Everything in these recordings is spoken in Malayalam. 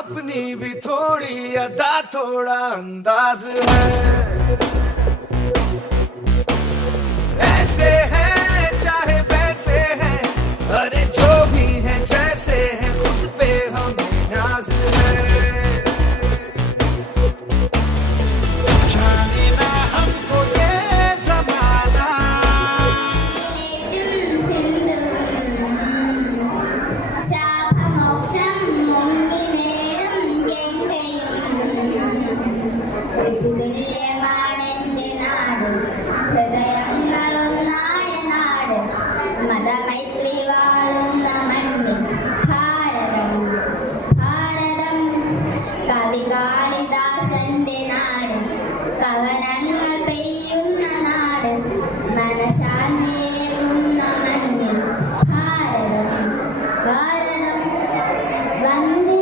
अपनी भी थोड़ी अदा थोड़ा अंदाज है, ऐसे हैं चाहे वैसे हैं, अरे जो भी हैं जैसे हैं, खुद पे हमें नाज है। जाने ना हमको ये ज़माना, തുല്യമാണെന്റെ നാട്, ഹൃദയങ്ങളൊന്നായ നാട്, മതമൈത്രി വാഴുന്ന മണ്ണിൽ ഭാരതം ഭാരതം. കവി കാളിദാസന്റെ നാട്, കവനങ്ങൾ പെയ്യുന്ന നാട്, മനശാന്തിയേകുന്ന മണ്ണിൽ ഭാരതം ഭാരതം. വന്ദേ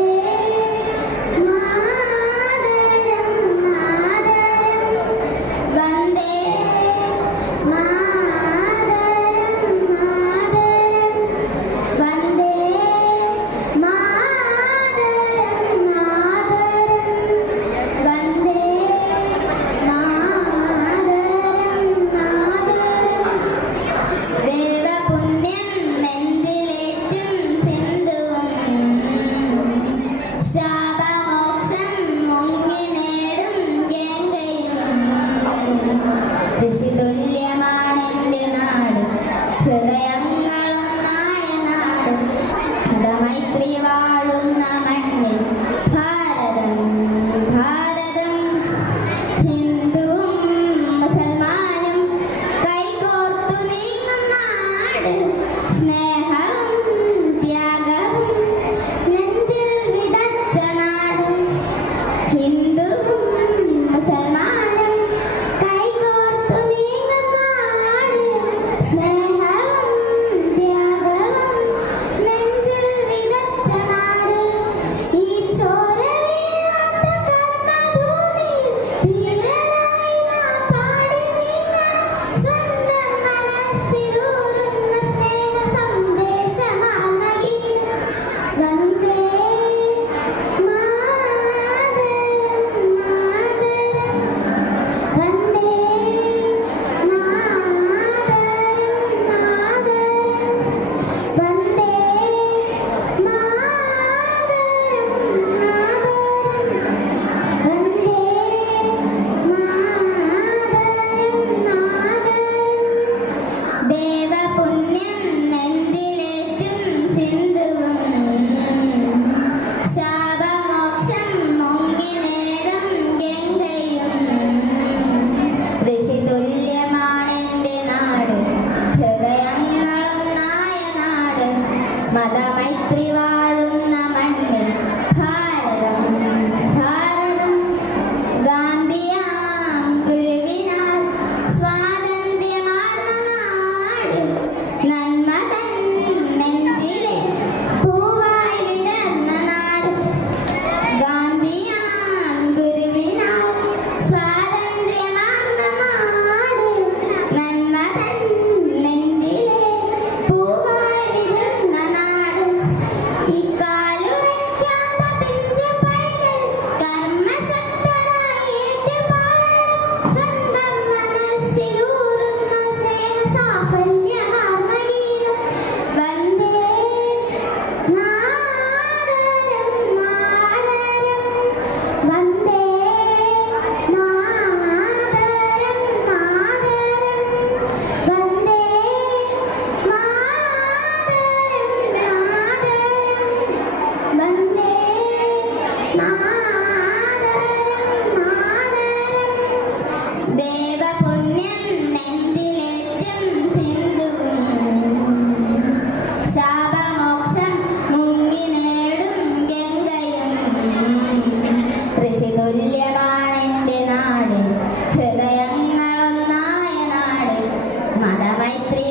തുല്യമാണെന്റെ നാട്, ഹൃദയങ്ങളൊന്നായ നാട്, മതമൈത്രി വാഴുന്ന മണ്ണിൽ ഭാരതം ഭാരതം. ഹിന്ദുവും മുസൽമാനും കൈകോർത്തു നീങ്ങും നാട്, സ്നേഹവും ത്യാഗവും നെഞ്ചിൽ വിതച്ച നാട്. ഹിന്ദുവും മുസൽമാനും മതമൈത്രി വാഴുന്ന മണ്ണിൽ ഭാരതം ഭാരതം. ഗാന്ധിയാം ഗുരുവിനാൽ സ്വാതന്ത്ര്യമാർന്ന നാട്, നന്മ തൻ നെഞ്ചിലെ പൂവായി വിടർന്ന നാട്. ഗാന്ധിയാം ഗുരുവിനാൽ സ്വാതന്ത്ര്യമാർന്ന നാട്, നന്മ തൻ നെഞ്ചിലെ പൂവായി വിടർന്ന നാട്. ഇക്കാലുറയ്ക്കാത്ത പിഞ്ചു പൈതൽ കർമ്മശക്തരായി ഏറ്റുപാടണം, സ്വന്തം മനസ്സിലൂറുന്ന സ്നേഹ സാഫല്യമാർന്ന ഗീതം. വന്ദേ മാതരം മാതരം, വന്ദേ മാതരം മാതരം, വന്ദേ വന്ദേ മാതരം മാതരം. ദേവപുണ്യം നെഞ്ചിലേറ്റും സിന്ധുവും, ശാപമോക്ഷം മുങ്ങി നേടും ഗംഗയും. ഋഷി തുല്യമാണെന്റെ നാട്, ഹൃദയങ്ങളൊന്നായ നാട്, മതമൈത്രി